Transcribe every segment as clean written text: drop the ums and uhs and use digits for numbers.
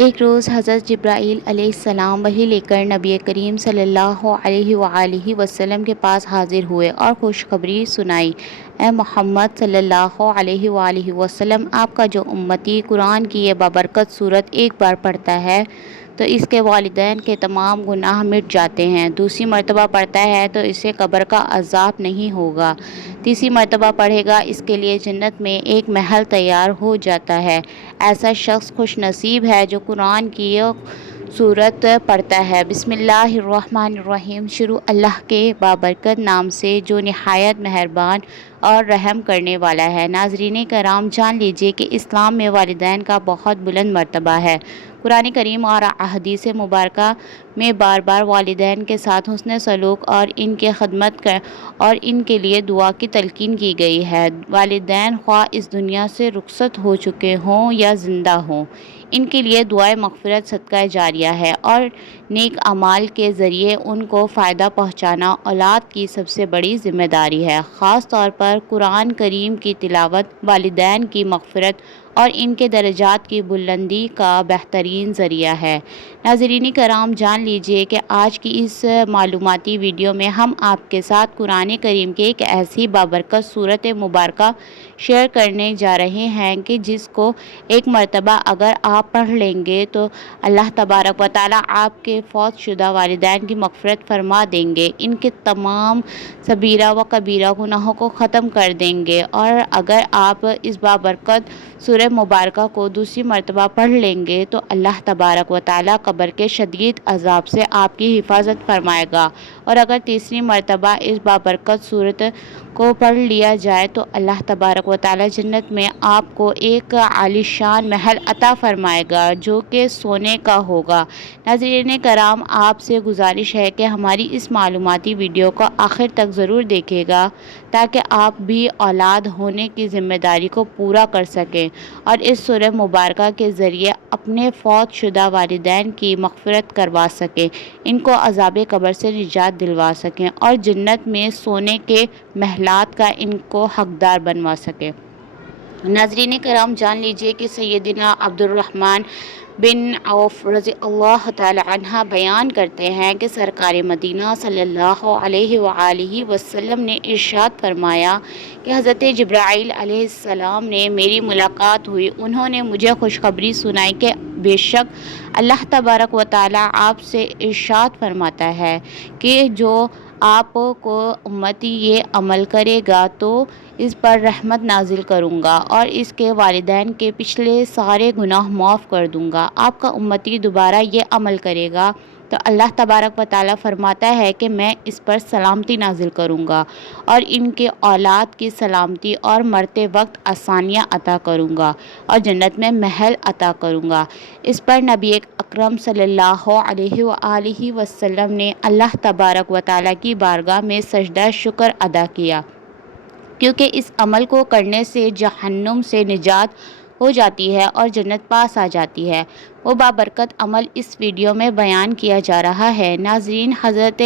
ایک روز حضرت جبرائیل علیہ السلام وحی لے کر نبی کریم صلی اللہ علیہ وآلہ وسلم کے پاس حاضر ہوئے اور خوشخبری سنائی۔ اے محمد صلی اللہ علیہ وآلہ وسلم، آپ کا جو امتی قرآن کی یہ بابرکت سورت ایک بار پڑھتا ہے تو اس کے والدین کے تمام گناہ مٹ جاتے ہیں، دوسری مرتبہ پڑھتا ہے تو اسے قبر کا عذاب نہیں ہوگا، تیسری مرتبہ پڑھے گا اس کے لیے جنت میں ایک محل تیار ہو جاتا ہے۔ ایسا شخص خوش نصیب ہے جو قرآن کی یہ سورت پڑھتا ہے۔ بسم اللہ الرحمن الرحیم۔ شروع اللہ کے بابرکت نام سے جو نہایت مہربان اور رحم کرنے والا ہے۔ ناظرین کرام، جان لیجیے کہ اسلام میں والدین کا بہت بلند مرتبہ ہے۔ قرآن کریم اور احادیث مبارکہ میں بار بار والدین کے ساتھ حسن سلوک اور ان کی خدمت اور ان کے لیے دعا کی تلقین کی گئی ہے۔ والدین خواہ اس دنیا سے رخصت ہو چکے ہوں یا زندہ ہوں، ان کے لیے دعائے مغفرت صدقہ جاریہ ہے اور نیک اعمال کے ذریعے ان کو فائدہ پہنچانا اولاد کی سب سے بڑی ذمہ داری ہے۔ خاص طور پر قرآن کریم کی تلاوت والدین کی مغفرت اور ان کے درجات کی بلندی کا بہترین ذریعہ ہے۔ ناظرین کرام، جان لیجیے کہ آج کی اس معلوماتی ویڈیو میں ہم آپ کے ساتھ قرآن کریم کی ایک ایسی بابرکت سورت مبارکہ شیئر کرنے جا رہے ہیں کہ جس کو ایک مرتبہ اگر آپ پڑھ لیں گے تو اللہ تبارک و تعالیٰ آپ کے فوت شدہ والدین کی مغفرت فرما دیں گے، ان کے تمام صغیرہ و کبیرہ گناہوں کو ختم کر دیں گے، اور اگر آپ اس بابرکت سورہ مبارکہ کو دوسری مرتبہ پڑھ لیں گے تو اللہ تبارک و تعالیٰ قبر کے شدید عذاب سے آپ کی حفاظت فرمائے گا، اور اگر تیسری مرتبہ اس بابرکت سورت کو پڑھ لیا جائے تو اللہ تبارک و تعالیٰ جنت میں آپ کو ایک عالیشان محل عطا فرمائے گا جو کہ سونے کا ہوگا۔ ناظرین کرام، آپ سے گزارش ہے کہ ہماری اس معلوماتی ویڈیو کو آخر تک ضرور دیکھیے گا تاکہ آپ بھی اولاد ہونے کی ذمہ داری کو پورا کر سکیں اور اس سورہ مبارکہ کے ذریعے اپنے فوت شدہ والدین کی مغفرت کروا سکیں، ان کو عذاب قبر سے نجات دلوا سکیں اور جنت میں سونے کے محلات کا ان کو حقدار بنوا سکیں۔ ناظرین کرام، جان لیجیے کہ سیدنا عبد الرحمن بن عوف رضی اللہ تعالی عنہ بیان کرتے ہیں کہ سرکار مدینہ صلی اللہ علیہ وآلہ وسلم نے ارشاد فرمایا کہ حضرت جبرائیل علیہ السلام نے میری ملاقات ہوئی، انہوں نے مجھے خوشخبری سنائی کہ بے شک اللہ تبارک و تعالیٰ آپ سے ارشاد فرماتا ہے کہ جو آپ کو امتی یہ عمل کرے گا تو اس پر رحمت نازل کروں گا اور اس کے والدین کے پچھلے سارے گناہ معاف کر دوں گا۔ آپ کا امتی دوبارہ یہ عمل کرے گا تو اللہ تبارک و تعالیٰ فرماتا ہے کہ میں اس پر سلامتی نازل کروں گا اور ان کے اولاد کی سلامتی اور مرتے وقت آسانیاں عطا کروں گا اور جنت میں محل عطا کروں گا۔ اس پر نبی اکرم صلی اللہ علیہ وآلہ وسلم نے اللہ تبارک و تعالیٰ کی بارگاہ میں سجدہ شکر ادا کیا، کیونکہ اس عمل کو کرنے سے جہنم سے نجات ہو جاتی ہے اور جنت پاس آ جاتی ہے۔ وہ بابرکت عمل اس ویڈیو میں بیان کیا جا رہا ہے۔ ناظرین، حضرت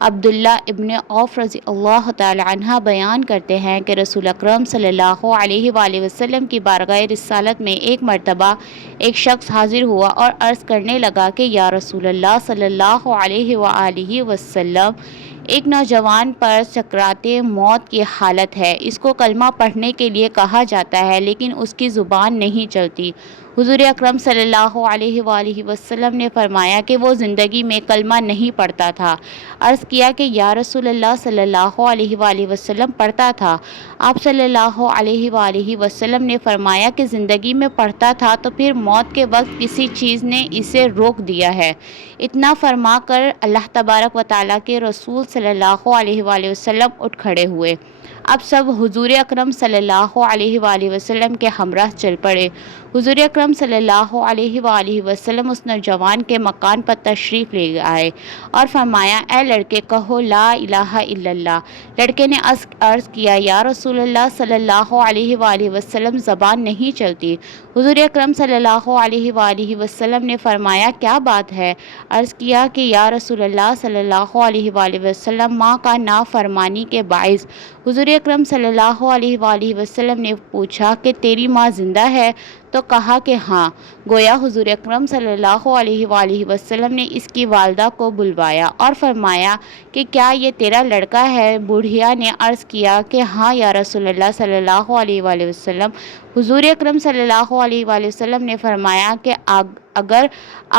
عبداللہ ابن عوف رضی اللہ تعالی عنہ بیان کرتے ہیں کہ رسول اکرم صلی اللہ علیہ وآلہ وسلم کی بارگاہ رسالت میں ایک مرتبہ ایک شخص حاضر ہوا اور عرض کرنے لگا کہ یا رسول اللہ صلی اللہ علیہ وآلہ وسلم، ایک نوجوان پر سکرات موت کی حالت ہے، اس کو کلمہ پڑھنے کے لیے کہا جاتا ہے لیکن اس کی زبان نہیں چلتی۔ حضور اکرم صلی اللہ علیہ وآلہ وسلم نے فرمایا کہ وہ زندگی میں کلمہ نہیں پڑھتا تھا۔ عرض کیا کہ یا رسول اللہ صلی اللہ علیہ وآلہ وسلم پڑھتا تھا۔ آپ صلی اللہ علیہ وآلہ وسلم نے فرمایا کہ زندگی میں پڑھتا تھا تو پھر موت کے وقت کسی چیز نے اسے روک دیا ہے۔ اتنا فرما کر اللہ تبارک و تعالیٰ کے رسول صلی اللہ علیہ وآلہ وسلم اٹھ کھڑے ہوئے۔ اب سب حضور اکرم صلی اللہ علیہ وآلہ وسلم کے ہمراہ چل پڑے۔ حضور اکرم صلی اللہ علیہ وآلہ وسلم اس نوجوان کے مکان پر تشریف لے آئے اور فرمایا، اے لڑکے، کہو لا الہ الا اللہ۔ لڑکے نے عرض کیا، یا رسول اللہ صلی اللہ علیہ وآلہ وسلم، زبان نہیں چلتی۔ حضور اکرم صلی اللہ علیہ وآلہ وسلم نے فرمایا، کیا بات ہے؟ عرض کیا کہ یا رسول اللہ صلی اللہ علیہ وآلہ وسلم، ماں کا نافرمانی کے باعث۔ حضور اکرم صلی اللہ علیہ وآلہ وسلم نے پوچھا کہ تیری ماں زندہ ہے؟ تو تو کہا کہ ہاں۔ گویا حضور اکرم صلی اللہ علیہ وآلہ وسلم نے اس کی والدہ کو بلوایا اور فرمایا کہ کیا یہ تیرا لڑکا ہے؟ بوڑھیا نے عرض کیا کہ ہاں یا رسول اللہ صلی اللہ علیہ وآلہ وسلم۔ حضور اکرم صلی اللہ علیہ وآلہ وسلم نے فرمایا کہ اگر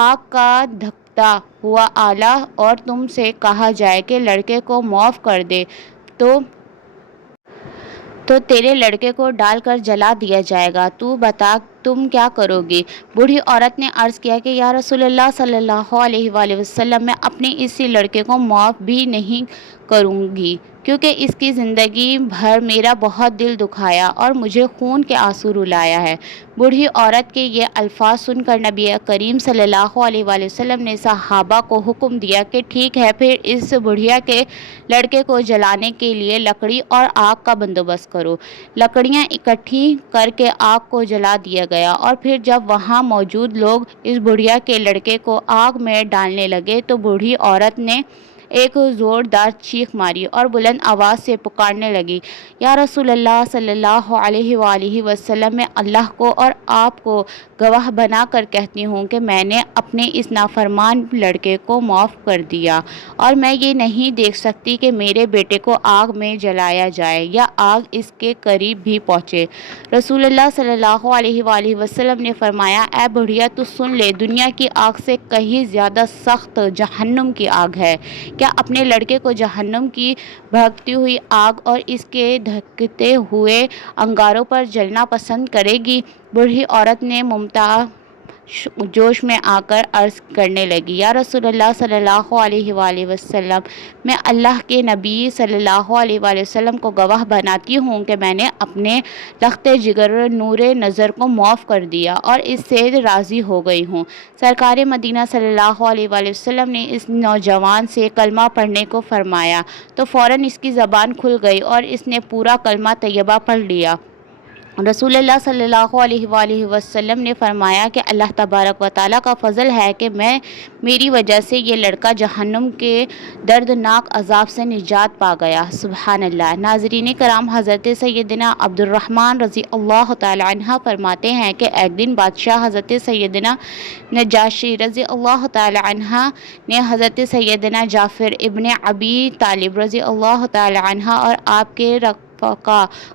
آگ کا دھکتا ہوا آلہ اور تم سے کہا جائے کہ لڑکے کو معاف کر دے تو تیرے لڑکے کو ڈال کر جلا دیا جائے گا، تو بتا تم کیا کرو گی؟ بوڑھی عورت نے عرض کیا کہ یا رسول اللہ صلی اللہ علیہ وآلہ وسلم، میں اپنے اسی لڑکے کو معاف بھی نہیں کروں گی، کیونکہ اس کی زندگی بھر میرا بہت دل دکھایا اور مجھے خون کے آنسو رلایا ہے۔ بوڑھی عورت کے یہ الفاظ سن کر نبی کریم صلی اللہ علیہ وآلہ وسلم نے صحابہ کو حکم دیا کہ ٹھیک ہے، پھر اس بڑھیا کے لڑکے کو جلانے کے لیے لکڑی اور آگ کا بندوبست کرو۔ لکڑیاں اکٹھی کر کے آگ کو جلا دیا گیا اور پھر جب وہاں موجود لوگ اس بڑھیا کے لڑکے کو آگ میں ڈالنے لگے تو بوڑھی عورت نے ایک زوردار چیخ ماری اور بلند آواز سے پکارنے لگی، یا رسول اللہ صلی اللہ علیہ وآلہ وسلم، میں اللہ کو اور آپ کو گواہ بنا کر کہتی ہوں کہ میں نے اپنے اس نافرمان لڑکے کو معاف کر دیا اور میں یہ نہیں دیکھ سکتی کہ میرے بیٹے کو آگ میں جلایا جائے یا آگ اس کے قریب بھی پہنچے۔ رسول اللہ صلی اللہ علیہ وآلہ وسلم نے فرمایا، اے بڑھیا، تو سن لے، دنیا کی آگ سے کہیں زیادہ سخت جہنم کی آگ ہے۔ کیا اپنے لڑکے کو جہنم کی بھڑکتی ہوئی آگ اور اس کے دھکتے ہوئے انگاروں پر جلنا پسند کرے گی؟ بوڑھی عورت نے ممتاز جوش میں آ کر عرض کرنے لگی، یا رسول اللہ صلی اللہ علیہ وآلہ وسلم، میں اللہ کے نبی صلی اللہ علیہ وآلہ وسلم کو گواہ بناتی ہوں کہ میں نے اپنے لخت جگر نور نظر کو معاف کر دیا اور اس سے راضی ہو گئی ہوں۔ سرکار مدینہ صلی اللہ علیہ وآلہ وسلم نے اس نوجوان سے کلمہ پڑھنے کو فرمایا تو فوراً اس کی زبان کھل گئی اور اس نے پورا کلمہ طیبہ پڑھ لیا۔ رسول اللہ صلی اللہ علیہ وآلہ وسلم نے فرمایا کہ اللہ تبارک و تعالیٰ کا فضل ہے کہ میری وجہ سے یہ لڑکا جہنم کے دردناک عذاب سے نجات پا گیا۔ سبحان اللہ۔ ناظرین کرام، حضرت سیدنا عبد الرحمن رضی اللہ تعالی عنہ فرماتے ہیں کہ ایک دن بادشاہ حضرت سیدنا نجاشی رضی اللہ تعالی عنہ نے حضرت سیدنا جعفر ابن ابی طالب رضی اللہ تعالی عنہ اور آپ کے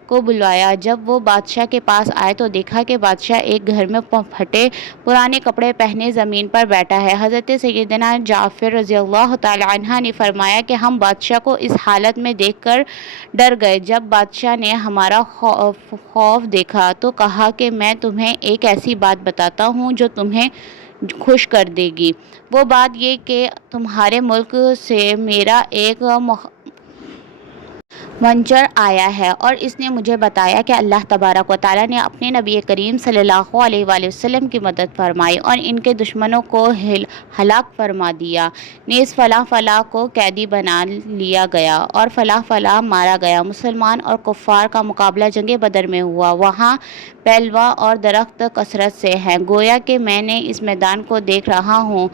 کو بلوایا۔ جب وہ بادشاہ کے پاس آئے تو دیکھا کہ بادشاہ ایک گھر میں پھٹے پرانے کپڑے پہنے زمین پر بیٹھا ہے۔ حضرت سیدنا جعفر رضی اللہ تعالی عنہ نے فرمایا کہ ہم بادشاہ کو اس حالت میں دیکھ کر ڈر گئے۔ جب بادشاہ نے ہمارا خوف دیکھا تو کہا کہ میں تمہیں ایک ایسی بات بتاتا ہوں جو تمہیں خوش کر دے گی۔ وہ بات یہ کہ تمہارے ملک سے میرا ایک منچر آیا ہے اور اس نے مجھے بتایا کہ اللہ تبارک و تعالیٰ نے اپنے نبی کریم صلی اللہ علیہ وآلہ وسلم کی مدد فرمائی اور ان کے دشمنوں کو ہلاک فرما دیا۔ نیز فلاں فلاں کو قیدی بنا لیا گیا اور فلاں فلاں مارا گیا۔ مسلمان اور کفار کا مقابلہ جنگ بدر میں ہوا۔ وہاں پہلوا اور درخت کثرت سے ہیں، گویا کہ میں نے اس میدان کو دیکھ رہا ہوں۔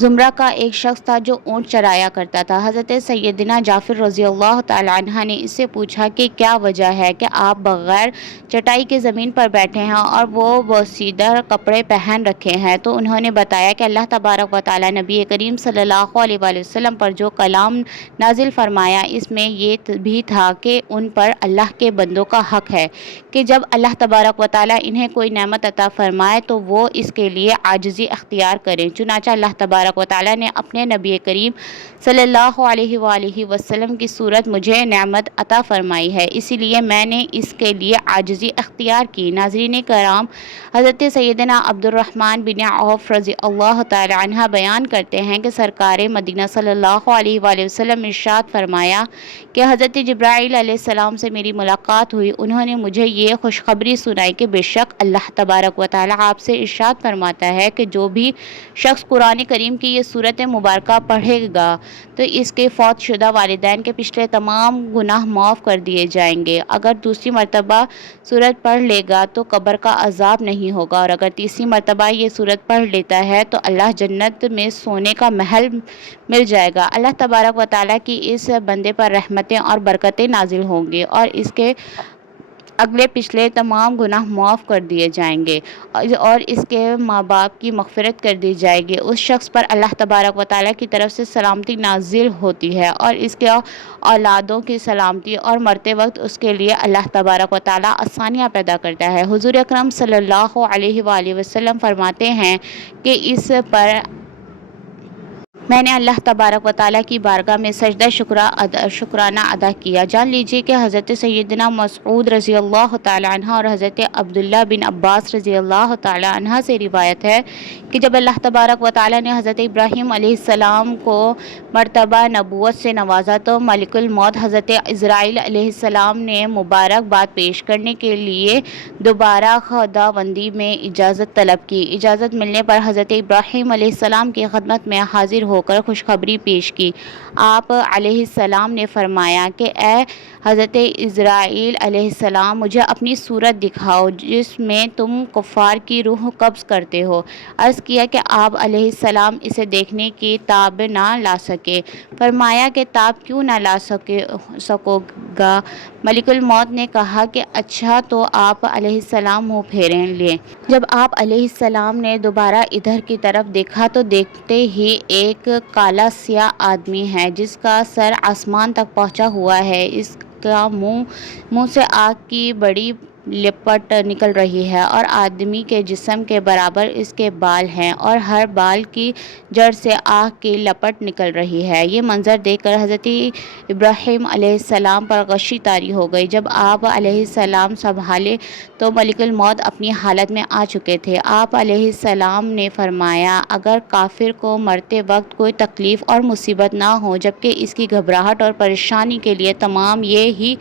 زمرہ کا ایک شخص تھا جو اونٹ چرایا کرتا تھا۔ حضرت سیدنا جعفر رضی اللہ تعالی عنہ نے اس سے پوچھا کہ کیا وجہ ہے کہ آپ بغیر چٹائی کے زمین پر بیٹھے ہیں اور وہ بوسیدہ کپڑے پہن رکھے ہیں؟ تو انہوں نے بتایا کہ اللہ تبارک و تعالی نبی کریم صلی اللہ علیہ وآلہ وسلم پر جو کلام نازل فرمایا اس میں یہ بھی تھا کہ ان پر اللہ کے بندوں کا حق ہے کہ جب اللہ تبارک و تعالی انہیں کوئی نعمت عطا فرمائے تو وہ اس کے لیے عاجزی اختیار کریں۔ چنانچہ اللہ تبارک و تعالی نے اپنے نبی کریم صلی اللہ علیہ وآلہ وسلم کی صورت مجھے نعمت عطا فرمائی ہے، اسی لیے میں نے اس کے لیے عاجزی اختیار کی۔ ناظرین کرام، حضرت سیدنا عبد الرحمن بن عوف رضی اللہ تعالی عنہ بیان کرتے ہیں کہ سرکار مدینہ صلی اللہ علیہ وآلہ وسلم نے ارشاد فرمایا کہ حضرت جبرائیل علیہ السلام سے میری ملاقات ہوئی۔ انہوں نے مجھے یہ خوشخبری سنائی کہ بے شک اللہ تبارک و تعالی آپ سے ارشاد فرماتا ہے کہ جو بھی شخص قرآن کریم کی یہ سورت مبارکہ پڑھے گا تو اس کے فوت شدہ والدین کے پچھلے تمام گناہ معاف کر دیے جائیں گے۔ اگر دوسری مرتبہ سورت پڑھ لے گا تو قبر کا عذاب نہیں ہوگا اور اگر تیسری مرتبہ یہ سورت پڑھ لیتا ہے تو اللہ جنت میں سونے کا محل مل جائے گا۔ اللہ تبارک و تعالیٰ کی اس بندے پر رحمتیں اور برکتیں نازل ہوں گی اور اس کے اگلے پچھلے تمام گناہ معاف کر دیے جائیں گے اور اس کے ماں باپ کی مغفرت کر دی جائے گی۔ اس شخص پر اللہ تبارک و تعالیٰ کی طرف سے سلامتی نازل ہوتی ہے اور اس کے اولادوں کی سلامتی اور مرتے وقت اس کے لیے اللہ تبارک و تعالیٰ آسانیاں پیدا کرتا ہے۔ حضور اکرم صلی اللہ علیہ وآلہ وسلم فرماتے ہیں کہ اس پر میں نے اللہ تبارک و تعالیٰ کی بارگاہ میں سجدہ شکرانہ ادا کیا۔ جان لیجیے کہ حضرت سیدنا مسعود رضی اللہ تعالیٰ عنہ اور حضرت عبداللہ بن عباس رضی اللہ تعالیٰ عنہ سے روایت ہے کہ جب اللہ تبارک و تعالیٰ نے حضرت ابراہیم علیہ السلام کو مرتبہ نبوت سے نوازا تو ملک الموت حضرت عزرائیل علیہ السلام نے مبارکباد پیش کرنے کے لیے دوبارہ خداوندی میں اجازت طلب کی۔ اجازت ملنے پر حضرت ابراہیم علیہ السلام کی خدمت میں حاضر ہو کر خوشخبری پیش کی۔ آپ علیہ السلام نے فرمایا کہ اے حضرت عزرائیل علیہ السلام، مجھے اپنی صورت دکھاؤ جس میں تم کفار کی روح قبض کرتے ہو۔ عرض کیا کہ آپ علیہ السلام اسے دیکھنے کی تاب نہ لا سکے۔ فرمایا کہ تاب کیوں نہ لا سکو گا؟ ملک الموت نے کہا کہ اچھا تو آپ علیہ السلام منہ پھیریں لیں۔ جب آپ علیہ السلام نے دوبارہ ادھر کی طرف دیکھا تو دیکھتے ہی ایک کالا سیاہ آدمی ہے جس کا سر آسمان تک پہنچا ہوا ہے۔ اس کا منہ سے آگ کی بڑی لپٹ نکل رہی ہے اور آدمی کے جسم کے برابر اس کے بال ہیں اور ہر بال کی جڑ سے آگ کی لپٹ نکل رہی ہے۔ یہ منظر دیکھ کر حضرت ابراہیم علیہ السلام پر غشی طاری ہو گئی۔ جب آپ علیہ السلام سنبھالے تو ملک الموت اپنی حالت میں آ چکے تھے۔ آپ علیہ السلام نے فرمایا اگر کافر کو مرتے وقت کوئی تکلیف اور مصیبت نہ ہو جبکہ اس کی گھبراہٹ اور پریشانی کے لیے تمام یہ ہی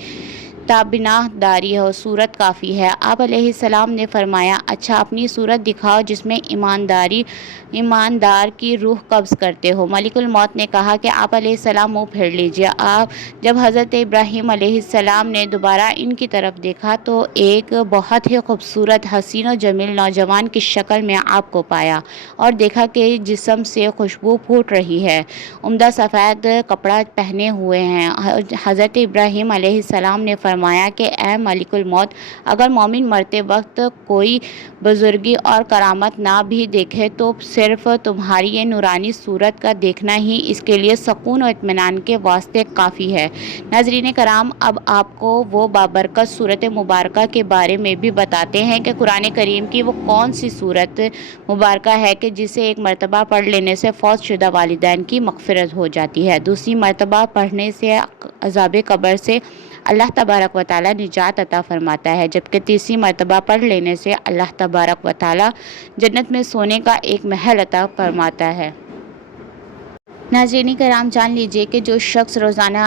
تابنہ داری ہو صورت کافی ہے۔ آپ علیہ السلام نے فرمایا اچھا اپنی صورت دکھاؤ جس میں ایماندار کی روح قبض کرتے ہو۔ ملک الموت نے کہا کہ آپ علیہ السلام منہ پھیر لیجیے۔ جب حضرت ابراہیم علیہ السلام نے دوبارہ ان کی طرف دیکھا تو ایک بہت ہی خوبصورت حسین و جمیل نوجوان کی شکل میں آپ کو پایا اور دیکھا کہ جسم سے خوشبو پھوٹ رہی ہے، عمدہ سفید کپڑا پہنے ہوئے ہیں۔ حضرت ابراہیم علیہ السلام نے فرمایا کہ اے ملک الموت، اگر مومن مرتے وقت کوئی بزرگی اور کرامت نہ بھی دیکھے تو صرف تمہاری یہ نورانی صورت کا دیکھنا ہی اس کے لیے سکون و اطمینان کے واسطے کافی ہے۔ ناظرین کرام، اب آپ کو وہ بابرکت صورت مبارکہ کے بارے میں بھی بتاتے ہیں کہ قرآن کریم کی وہ کون سی صورت مبارکہ ہے کہ جسے ایک مرتبہ پڑھ لینے سے فوت شدہ والدین کی مغفرت ہو جاتی ہے، دوسری مرتبہ پڑھنے سے عذاب قبر سے اللہ تبارک و تعالیٰ نجات عطا فرماتا ہے، جبکہ تیسری مرتبہ پڑھ لینے سے اللہ تبارک و تعالیٰ جنت میں سونے کا ایک محل عطا فرماتا ہے۔ ناظرین کرام، جان لیجیے کہ جو شخص روزانہ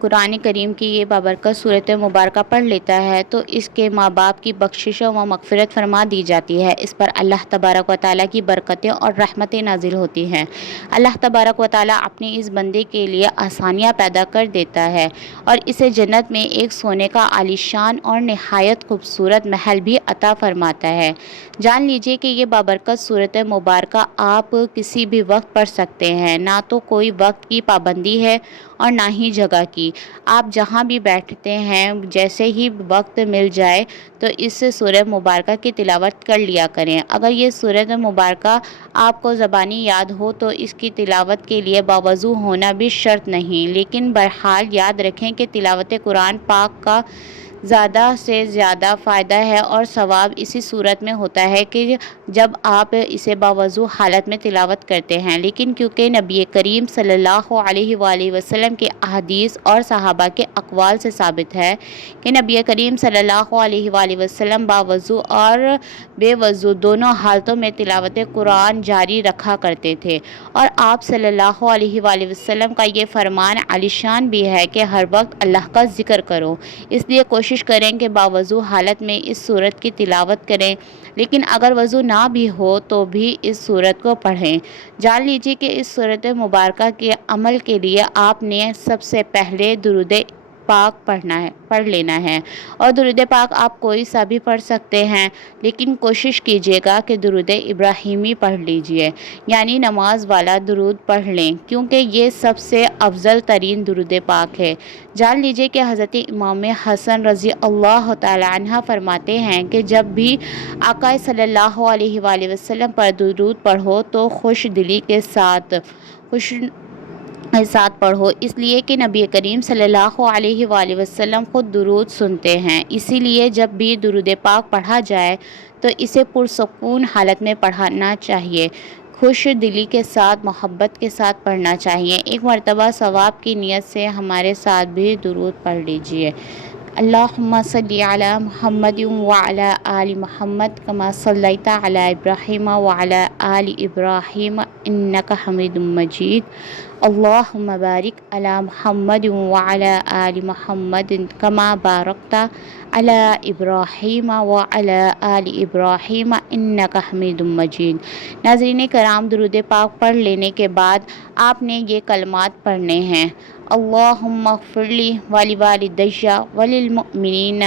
قرآن کریم کی یہ بابرکت صورت مبارکہ پڑھ لیتا ہے تو اس کے ماں باپ کی بخشش و مغفرت فرما دی جاتی ہے، اس پر اللہ تبارک و تعالیٰ کی برکتیں اور رحمتیں نازل ہوتی ہیں۔ اللہ تبارک و تعالیٰ اپنے اس بندے کے لیے آسانیاں پیدا کر دیتا ہے اور اسے جنت میں ایک سونے کا عالیشان اور نہایت خوبصورت محل بھی عطا فرماتا ہے۔ جان لیجیے کہ یہ بابرکت صورت مبارکہ آپ کسی بھی وقت پڑھ سکتے ہیں، نہ تو کوئی وقت کی پابندی ہے اور نہ ہی جگہ کی۔ آپ جہاں بھی بیٹھتے ہیں جیسے ہی وقت مل جائے تو اس سورہ مبارکہ کی تلاوت کر لیا کریں۔ اگر یہ سورہ مبارکہ آپ کو زبانی یاد ہو تو اس کی تلاوت کے لیے باوضو ہونا بھی شرط نہیں، لیکن بہرحال یاد رکھیں کہ تلاوت قرآن پاک کا زیادہ سے زیادہ فائدہ ہے اور ثواب اسی صورت میں ہوتا ہے کہ جب آپ اسے باوضو حالت میں تلاوت کرتے ہیں، لیکن کیونکہ نبی کریم صلی اللہ علیہ وآلہ وسلم کے احادیث اور صحابہ کے اقوال سے ثابت ہے کہ نبی کریم صلی اللہ علیہ وآلہ وسلم باوضو اور بے وضو دونوں حالتوں میں تلاوت قرآن جاری رکھا کرتے تھے، اور آپ صلی اللہ علیہ وآلہ وسلم کا یہ فرمان عالیشان بھی ہے کہ ہر وقت اللہ کا ذکر کرو، اس لیے کوشش کریں کہ باوضو حالت میں اس سورت کی تلاوت کریں، لیکن اگر وضو نہ بھی ہو تو بھی اس سورت کو پڑھیں۔ جان لیجیے کہ اس سورت مبارکہ کے عمل کے لیے آپ نے سب سے پہلے درود پاک پڑھ لینا ہے۔ اور درود پاک آپ کوئی سا بھی پڑھ سکتے ہیں، لیکن کوشش کیجیے گا کہ درود ابراہیمی پڑھ لیجئے، یعنی نماز والا درود پڑھ لیں، کیونکہ یہ سب سے افضل ترین درود پاک ہے۔ جان لیجئے کہ حضرت امام حسن رضی اللہ تعالی عنہ فرماتے ہیں کہ جب بھی آقا صلی اللہ علیہ وآلہ وسلم پر درود پڑھو تو خوش دلی کے ساتھ پڑھو، اس لیے کہ نبی کریم صلی اللہ علیہ وآلہ وسلم خود درود سنتے ہیں۔ اسی لیے جب بھی درود پاک پڑھا جائے تو اسے پرسکون حالت میں پڑھنا چاہیے، خوش دلی کے ساتھ، محبت کے ساتھ پڑھنا چاہیے۔ ایک مرتبہ ثواب کی نیت سے ہمارے ساتھ بھی درود پڑھ لیجئے۔ اللہم صلی علی محمد وعلی آل محمد کما صلیت علی ابراہیم وعلی آل ابراہیم انک حمید مجید۔ اللہم بارک علی محمد وعلی آل محمد کما بارکت علی ابراہیم وعلی آل ابراہیم انک حمید مجید۔ ناظرین کرام، درود پاک پڑھ لینے کے بعد آپ نے یہ کلمات پڑھنے ہیں: اللہم اغفر لی ولوالدی وللمؤمنین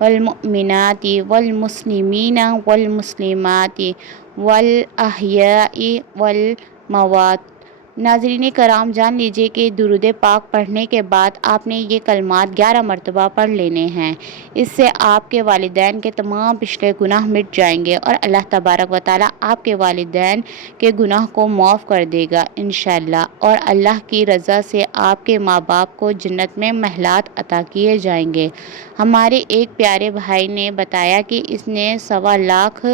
والمؤمنات والمسلمین والمسلمات والاحیاء والاموات۔ ناظرین کرام، جان لیجئے کہ درود پاک پڑھنے کے بعد آپ نے یہ کلمات 11 مرتبہ پڑھ لینے ہیں۔ اس سے آپ کے والدین کے تمام پچھلے گناہ مٹ جائیں گے اور اللہ تبارک و تعالی آپ کے والدین کے گناہ کو معاف کر دے گا انشاءاللہ، اور اللہ کی رضا سے آپ کے ماں باپ کو جنت میں محلات عطا کیے جائیں گے۔ ہمارے ایک پیارے بھائی نے بتایا کہ اس نے 1.25 لاکھ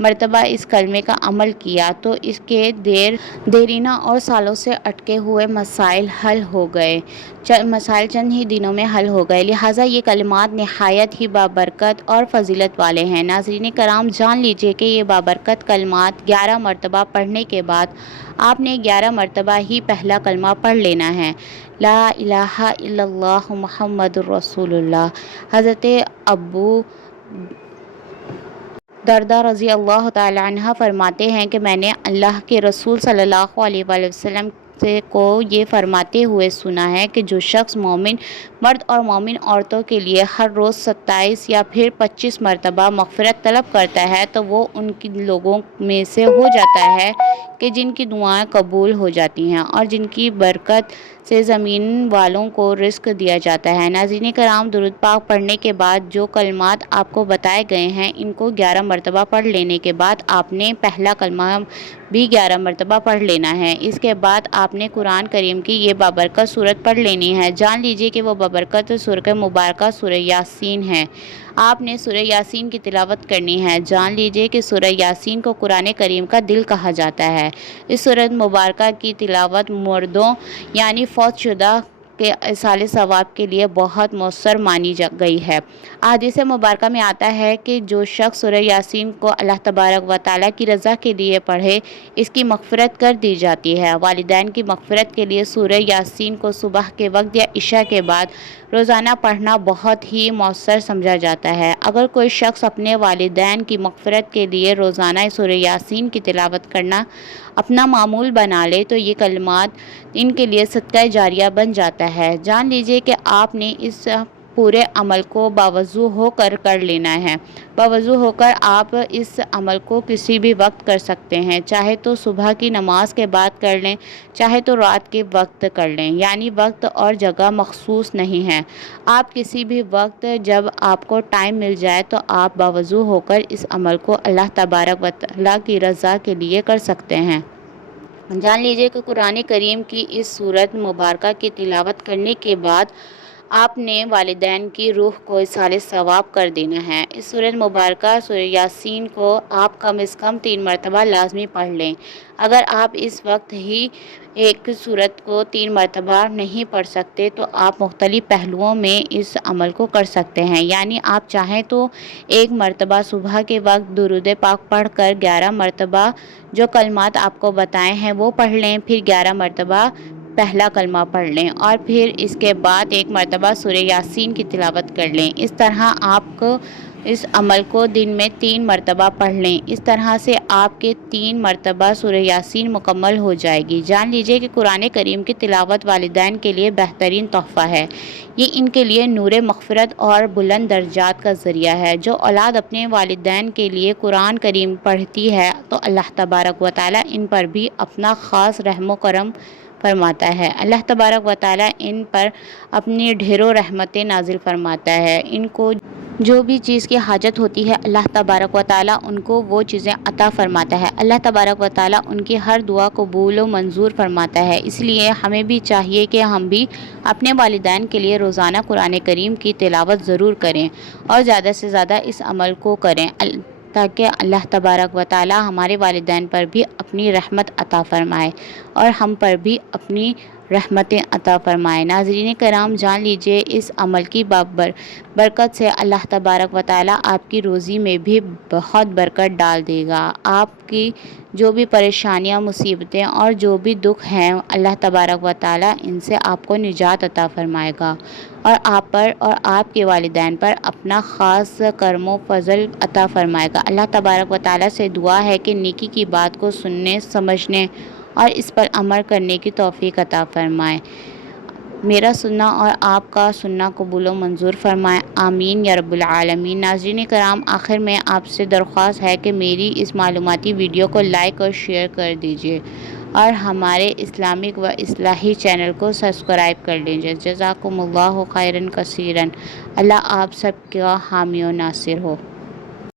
مرتبہ اس کلمے کا عمل کیا تو اس کے دیرینہ اور سالوں سے اٹکے ہوئے مسائل حل ہو گئے، مسائل چند ہی دنوں میں حل ہو گئے، لہٰذا یہ کلمات نہایت ہی بابرکت اور فضیلت والے ہیں۔ ناظرین کرام، جان لیجئے کہ یہ بابرکت کلمات 11 مرتبہ پڑھنے کے بعد آپ نے 11 مرتبہ ہی پہلا کلمہ پڑھ لینا ہے: لا الہ الا اللہ محمد الرسول اللہ۔ حضرت ابو درداء رضی اللہ تعالی عنہ فرماتے ہیں کہ میں نے اللہ کے رسول صلی اللہ علیہ وآلہ وسلم کو یہ فرماتے ہوئے سنا ہے کہ جو شخص مومن مرد اور مومن عورتوں کے لیے ہر روز 27 یا پھر 25 مرتبہ مغفرت طلب کرتا ہے تو وہ ان لوگوں میں سے ہو جاتا ہے کہ جن کی دعائیں قبول ہو جاتی ہیں اور جن کی برکت سے زمین والوں کو رزق دیا جاتا ہے۔ ناظرین کرام، درود پاک پڑھنے کے بعد جو کلمات آپ کو بتائے گئے ہیں ان کو 11 مرتبہ پڑھ لینے کے بعد آپ نے پہلا کلمہ بھی 11 مرتبہ پڑھ لینا ہے۔ اس کے بعد آپ نے قرآن کریم کی یہ بابرکت سورت پڑھ لینی ہے۔ جان لیجئے کہ وہ بابرکت سورہ مبارکہ سورہ یاسین ہے۔ آپ نے سورہ یاسین کی تلاوت کرنی ہے۔ جان لیجئے کہ سورہ یاسین کو قرآن کریم کا دل کہا جاتا ہے۔ اس سورت مبارکہ کی تلاوت مردوں یعنی فوت شدہ کے ایصال ثواب کے لیے بہت مؤثر مانی گئی ہے۔ احادیث مبارکہ میں آتا ہے کہ جو شخص سورہ یاسین کو اللہ تبارک و تعالیٰ کی رضا کے لیے پڑھے اس کی مغفرت کر دی جاتی ہے۔ والدین کی مغفرت کے لیے سورہ یاسین کو صبح کے وقت یا عشاء کے بعد روزانہ پڑھنا بہت ہی مؤثر سمجھا جاتا ہے۔ اگر کوئی شخص اپنے والدین کی مغفرت کے لیے روزانہ سورہ یاسین کی تلاوت کرنا اپنا معمول بنا لے تو یہ کلمات ان کے لیے صدقہ جاریہ بن جاتا ہے۔ جان لیجئے کہ آپ نے اس پورے عمل کو باوضو ہو کر لینا ہے۔ باوضو ہو کر آپ اس عمل کو کسی بھی وقت کر سکتے ہیں، چاہے تو صبح کی نماز کے بعد کر لیں، چاہے تو رات کے وقت کر لیں، یعنی وقت اور جگہ مخصوص نہیں ہے۔ آپ کسی بھی وقت جب آپ کو ٹائم مل جائے تو آپ باوضو ہو کر اس عمل کو اللہ تبارک و تعالیٰ کی رضا کے لیے کر سکتے ہیں۔ جان لیجئے کہ قرآن کریم کی اس سورت مبارکہ کی تلاوت کرنے کے بعد آپ نے والدین کی روح کو ایصال ثواب کر دینا ہے۔ اس سورت مبارکہ سورہ یاسین کو آپ کم از کم 3 مرتبہ لازمی پڑھ لیں۔ اگر آپ اس وقت ہی ایک سورت کو 3 مرتبہ نہیں پڑھ سکتے تو آپ مختلف پہلوؤں میں اس عمل کو کر سکتے ہیں، یعنی آپ چاہیں تو 1 مرتبہ صبح کے وقت درود پاک پڑھ کر 11 مرتبہ جو کلمات آپ کو بتائے ہیں وہ پڑھ لیں، پھر 11 مرتبہ پہلا کلمہ پڑھ لیں اور پھر اس کے بعد 1 مرتبہ سورہ یاسین کی تلاوت کر لیں۔ اس طرح آپ کو اس عمل کو دن میں 3 مرتبہ پڑھ لیں۔ اس طرح سے آپ کے 3 مرتبہ سورہ یاسین مکمل ہو جائے گی۔ جان لیجیے کہ قرآن کریم کی تلاوت والدین کے لیے بہترین تحفہ ہے۔ یہ ان کے لیے نور مغفرت اور بلند درجات کا ذریعہ ہے۔ جو اولاد اپنے والدین کے لیے قرآن کریم پڑھتی ہے تو اللہ تبارک و تعالیٰ ان پر بھی اپنا خاص رحم و کرم فرماتا ہے۔ اللہ تبارک و تعالیٰ ان پر اپنی ڈھیروں رحمتیں نازل فرماتا ہے۔ ان کو جو بھی چیز کی حاجت ہوتی ہے اللہ تبارک و تعالیٰ ان کو وہ چیزیں عطا فرماتا ہے۔ اللہ تبارک و تعالیٰ ان کی ہر دعا قبول و منظور فرماتا ہے۔ اس لیے ہمیں بھی چاہیے کہ ہم بھی اپنے والدین کے لیے روزانہ قرآن کریم کی تلاوت ضرور کریں اور زیادہ سے زیادہ اس عمل کو کریں تاکہ اللہ تبارک و تعالیٰ ہمارے والدین پر بھی اپنی رحمت عطا فرمائے اور ہم پر بھی اپنی رحمتیں عطا فرمائے۔ ناظرین کرام، جان لیجیے اس عمل کی برکت سے اللہ تبارک و تعالیٰ آپ کی روزی میں بھی بہت برکت ڈال دے گا۔ آپ کی جو بھی پریشانیاں، مصیبتیں اور جو بھی دکھ ہیں اللہ تبارک و تعالیٰ ان سے آپ کو نجات عطا فرمائے گا اور آپ پر اور آپ کے والدین پر اپنا خاص کرم و فضل عطا فرمائے گا۔ اللہ تبارک و تعالیٰ سے دعا ہے کہ نیکی کی بات کو سننے، سمجھنے اور اس پر عمل کرنے کی توفیق عطا فرمائے۔ میرا سننا اور آپ کا سننا قبول و منظور فرمائے، آمین یا رب العالمین۔ ناظرین کرام، آخر میں آپ سے درخواست ہے کہ میری اس معلوماتی ویڈیو کو لائک اور شیئر کر دیجیے اور ہمارے اسلامک و اصلاحی چینل کو سبسکرائب کر لیجیے۔ جزاکم اللہ خیرا کثیرا۔ اللہ آپ سب کا حامی و ناصر ہو۔